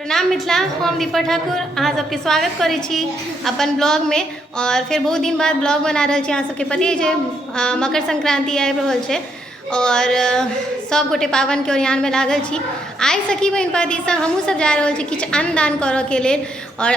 प्रणाम मिथिला, हम दीपा ठाकुर अहाँ सबके स्वागत करै छी अपन ब्लॉग में। और फिर बहुत दिन बाद ब्लॉग बना रहल छी। अहाँ सबके पते है मकर संक्रांति आबि रहल छै और सब गोटे पावन के ओरियान में लागल छी। आइ सखी बहिन पा दिस हमहूँ सब जा रहल छी किछु अन्न दान करऽ के लेल। और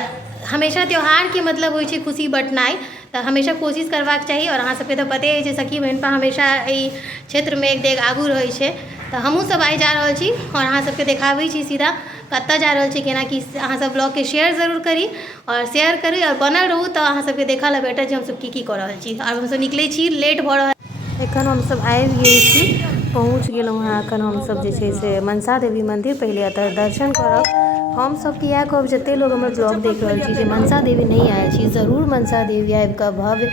हमेशा त्यौहार के मतलब होइ छै खुशी बँटनाइ, तो हमेशा कोशिश करबाक चाहिए। और अहाँ सबके तो पते है सखी बहिन पा हमेशा एहि क्षेत्र में एक डेग आगू रहै छै। तो हमहूँ सब आइ जा रहल छी और अहाँ सबके देखाबै छी सीधा कत्ता जा रहल छी, केना कि अहाँ सब ब्लॉग के शेयर जरूर करी और शेयर करी और बनल रहू तो अहाँ सबके देखा ला भेटत जे हम सब की कऽ रहल छी। और हम सब निकलै छी, लेट भऽ रहल। एखन हम सब आबि गेल छी, पहुँच गेलहुँ हैं। एखन हम सब जे छै से मनसा देवी मंदिर पहिले एतऽ दर्शन करब। हम सब के इएह कहब जते लोग हमर ब्लॉग देख रहल छी जे मनसा देवी नहीं आयल छी, जरूर मनसा देवी आबि कऽ भव्य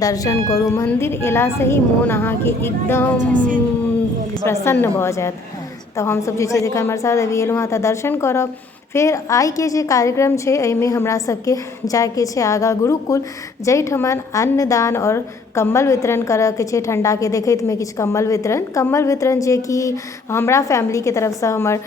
दर्शन करू। मंदिर एला से ही मोन अहाँके एकदम प्रसन्न भऽ जायत। तो हम सब जे छै से मनसा देवी एलहुँ हैं तऽ दर्शन करब। फिर आई के जे कार्यक्रम छै एहिमे हमरा सबके जायके छै आगाँ गुरुकुल, जाहिठमन अन्नदान और कम्बल वितरण करऽ के छै। ठंडा के देखैत में किछु कम्बल वितरण जे कि हमरा फैमिली के तरफ से हमर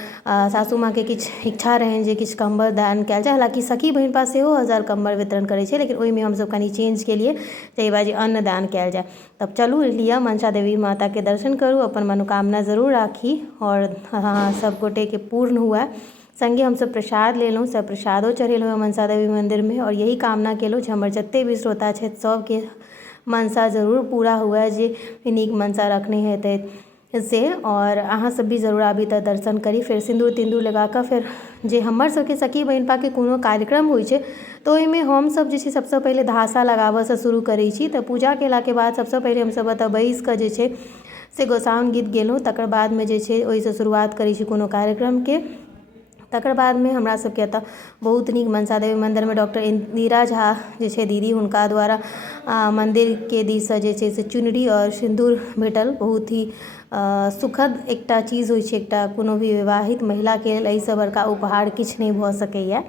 सासू माँ के किछु इच्छा रहनि जे किछु कम्बल दान कयल जाय। हालांकि सखी बहिन पास सेहो 1000 कम्बल वितरण करै छै, लेकिन ओहिमे हमसब कनि चेंज केलिए ताहि बाजी अन्न दान कयल जाय। तब चलू लिअ मनसा देवी माता के दर्शन करू, अपन मनोकामना जरूर राखी और सब गोटे के पूर्ण हुए। संगे हम सब प्रसाद लेलहुँ, सब प्रसादो चढ़ेलहुँ है मनसा देवी मंदिर में। और यही कामना केलहुँ जे हमर जते भी श्रोता छथि सबके मनसा जरूर पूरा हुए, जे नीक मनसा रखने हेतै से। और अहाँ सब भी जरूर आबी तऽ दर्शन करी। फिर सिंदूर तिंदूर लगा कऽ फिर जे हमर सबके सखी बहिन पा के कोनो कार्यक्रम होइ छै तऽ ओहिमे हम सब जे छै सबसँ पहिले धासा लगाबऽसँ शुरू करै छी। तऽ पूजा केलाके बाद सबसँ पहिले हमसब एतऽ बैस कऽ जे छै से गोसाउन गीत गेलहुँ, तकर बादमे जे छै ओहिसँ शुरुआत करै छी कोनो कार्यक्रमके। तकर बादमे हमरा सबके एतऽ बहुत नीक मनसा देवी मंदिर में डॉक्टर इंदिरा झा जे छै दीदी, हुनका द्वारा मंदिर के दिससँ जे छै से चुनरी और सिंदूर भेटल। बहुत ही सुखद एकटा चीज होइ छै एकटा कोनो भी विवाहित महिला के लेल, एहिसँ बड़का उपहार किछु नहि भऽ सकैए।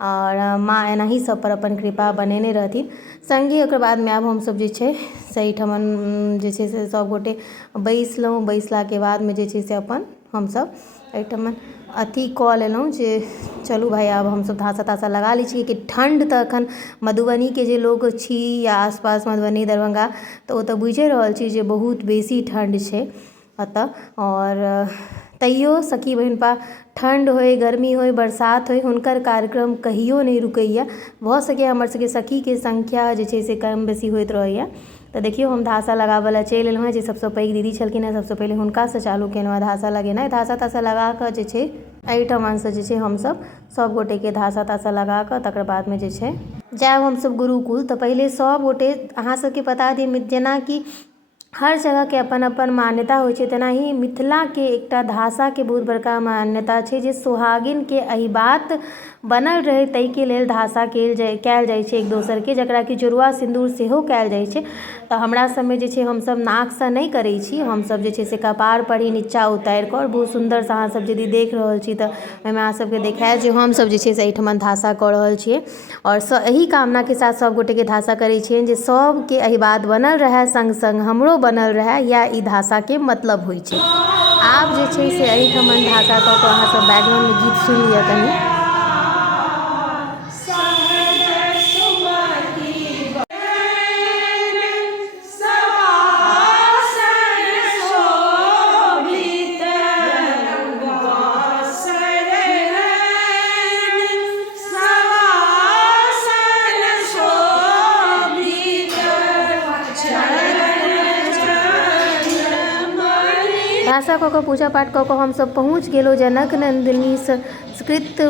और माँ एनाही सब पर अपन कृपा बनेने रहथिन। संगे ओकर बादमे आब हमसब जे छै से एहिठमन जे छै से सब गोटे बैसलहुँ। बैसलाके बादमे जे छै से अपन हमसब एहिठमन अथी कऽ लेलहुँ जे चलू भाई आब हमसब धासा तासा लगा लै छी। कि ठण्ड तऽ एखन मधुबनीके जे लोग छी या आसपास मधुबनी दरभंगा तऽ ओ तऽ बुझे रहल छी जे बहुत बेसी ठण्ड छै एतऽ। और तैयो सखी बहिन पा ठण्ड होय, गर्मी होय, बरसात होय, हुनकर कार्यक्रम कहियो नहीं रुकैए। भऽ सकै हमर सबके सखीके संख्या जे छै से कम बेसी होइत रहैए। तऽ देखियौ हम धासा लगाबऽ लए चलि एलहुँ हैं, जे सबसँ पैघ दीदी छलखिन हैं सबसँ पहिले हुनकासँ चालू केलहुँ हैं धासा लगेनाइ। धासा तासा लगा कऽ जे छै एहिठमनसँ जे छै हमसब सब गोटेके धासा तासा लगा कऽ तकर बादमे जे छै जायब हमसब गुरुकुल। तऽ पहिले सब गोटे अहाँ सबके बता दी जेनाकि हर जगह के अपन अपन मान्यता होइ छै, तेनाही मिथिला के एकटा धासा के बहुत बड़का मान्यता छै जे सुहागिन के अहिबात बनल रहे ताहिके लेल धासा कयल जाइ छै एक दोसर के, जकरा कि जुड़वा सिंदूर सेहो कयल जाइ छै। तऽ हमरा सबमे जे छै हमसब नाकसँ नहि करै छी, हमसब जे छै से कपार पर ही नीचा उतारि कऽ बहुत सुन्दरसँ अहाँ सब यदि देख रहल छी तऽ ओहिमे अहाँ सबके देखायत जे हमसब जे छै से एहिठमन धासा कऽ रहल छियै। और एही कामनाके साथ सब गोटेके धासा करै छियनि जे सबके अहिबात बनल रहए, संग संग हमरो बनल रहए, या ई धासाके मतलब होइ छै। आब जे छै से एहिठमन धासा कऽ कऽ अहाँ सब बैकग्राउंडमे गीत सुनि लिअ कनि। धासा कऽ कऽ पूजा पाठ कऽ कऽ हमसब पहुँच गेलहुँ जनक नंदिनी संस्कृत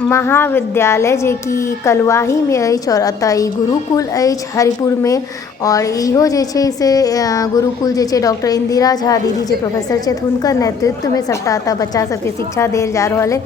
महाविद्यालय, जे कि कलुआहीमे अछि। और एतऽ ई गुरुकुल अछि हरिपुरमे। और इहो जे छै से गुरुकुल जे छै डॉक्टर इंदिरा झा दीदी जे प्रोफेसर छथि हुनकर नेतृत्वमे सबटा एतऽ बच्चा सबके शिक्षा देल जा रहल अइ।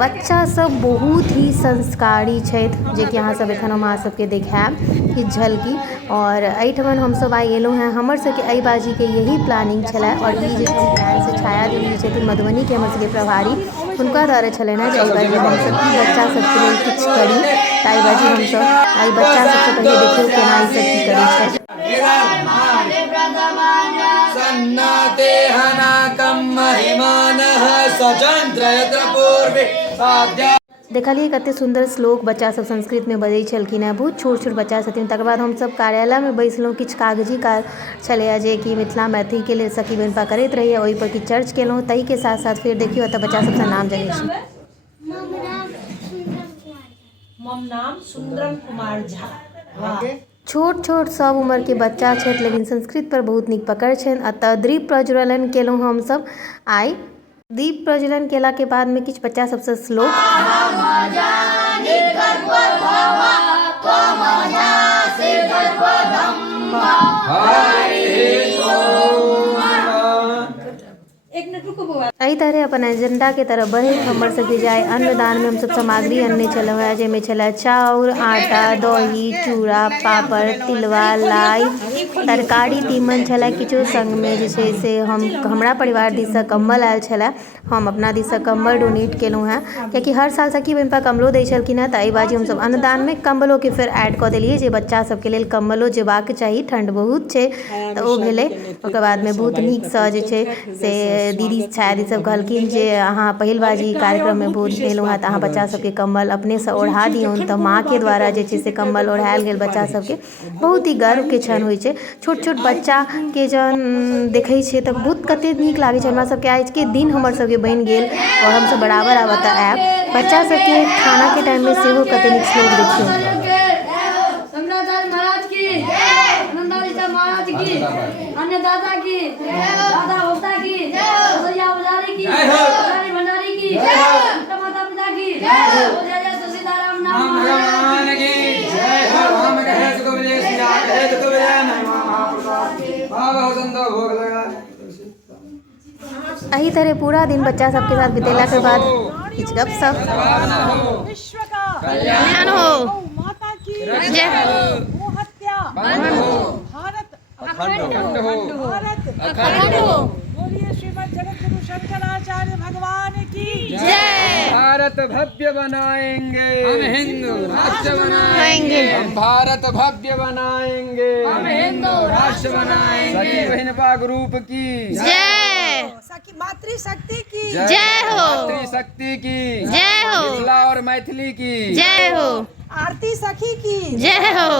बच्चा सब बहुत ही संस्कारी छथि, जे कि अहाँ सब एखन हम अहाँ सबके देखायब किछु झलकी। और एहिठमन हमसब आइ एलहुँ हैं, हमर सबके एहि बाजीके यही प्लानिंग छलै। और ई जे प्लान से छाया दीदी जे छथिन मधुबनीके हमर सबके प्रभारी, हुनका द्वारा छलनि हैं जे एहि बाजी हमसब ई बच्चा सबके लेल किछु करी। ताहि बाजी हमसब एहि बच्चा सबसँ पहिले देखियौ केना ई सब की करै छथि। सन्नाते हनाकं महिमानः सचन्द्र यत्र पूर्वे देखलिए कते सुंदर श्लोक बच्चा सब संस्कृत में बजै छलखिन हैं। बहुत छोट छोट बच्चा छथिन। तकर बाद हमसब कार्यालय में बैसलहुँ। किछु कागजी काज छलैए जे कि मिथिला मैथिली के लेल सखी बहिनपा करैत रहिए, ओहि पर किछु चर्च केलहुँ। ताहि के साथ साथ फिर देखियो एतऽ बच्चा सबसँ नाम जनै छी। मम नाम सुंदरम कुमार झा। छोट छोट सब उम्र के बच्चा छथि, लेकिन संस्कृत पर बहुत नीक पकड़ छनि। अतः दीप प्रज्वलन केलहुँ हमसब आइ। दीप प्रज्वलन केला के बाद में किछु बच्चा सबसँ श्लोक एहि तरह अपन एजेंडा के तरफ बढ़ैत हमर सबके जाय अन्नदान में हमसब सामग्री अनने छलहुँ हैं, जाहिमे छलै चाउर, आटा, दही, चूड़ा, पापड़, तिलवा, लाई, तरकारी, तीमन छलै। किछु संगमे जे छै से हमरा परिवार दिससँ कम्बल आयल छलै। हम अपना दिससँ कम्बल डोनेट केलहुँ हैं, कियाकि हर साल सखी बहिनपा कम्बलो दै छलखिन हैं। तऽ एहि बाजी हमसब अन्नदान में कम्बलो के फेर ऐड कऽ देलियै जे बच्चा सबके लेल कम्बलो जेबाक चाही, ठंड बहुत छै। तऽ ओ भेलै। ओकर बाद में बहुत नीकसँ जे छै से दीदी शायद सब कहलखिन जे अहाँ पहिल बाजी कार्यक्रम में बहुत भेलहुँ हैं, तऽ अहाँ बच्चा सबके कम्बल अपनेसँ ओढ़ा दियौन। तऽ माँ के द्वारा जे छै से कम्बल ओढ़ायल गेल बच्चा सबके। बहुत ही गर्व के क्षण होइ छै। छोट छोट बच्चा के जहन देखै छियै तऽ बहुत कते नीक लागै छै। हमरा सबके आज के दिन हमर सबके बनि गेल और हमसब बराबर आब एतऽ आयब। बच्चा सबके खाना के टाइम में सेहो कते नीक श्लोक देखियौ। अन्नदाता की, दादा होता की, भैया पुजारी की, भंडारी की, माता पिता की, जय जय तुलसीदास नाम भगवान की जय हो। हम कहे सुख विजय सिया कहे दुख विजय नहीं भाव संतो भोग लगा। एही तरह पूरा दिन बच्चा सबके साथ बितेला के बाद किछु गपशप। विश्व का कल्याण हो, माता की जय हो, गोहत्या बंद हो, भारत अखंड हो, भारत अखंड हो। बोलिए श्रीमद् जगत गुरु शंकराचार्य भगवान की जय। भारत भव्य बनाएंगे, हम हिंदू राष्ट्र बनाएंगे। हम भारत भव्य बनाएंगे, हम हिंदू राष्ट्र बनाएंगे। सखी बहिनपा ग्रुप की जय। सखी मातृशक्ति की जय हो, मातृशक्ति की जय हो, मिथिला और मैथिली की जय हो, आरती सखी की जय हो।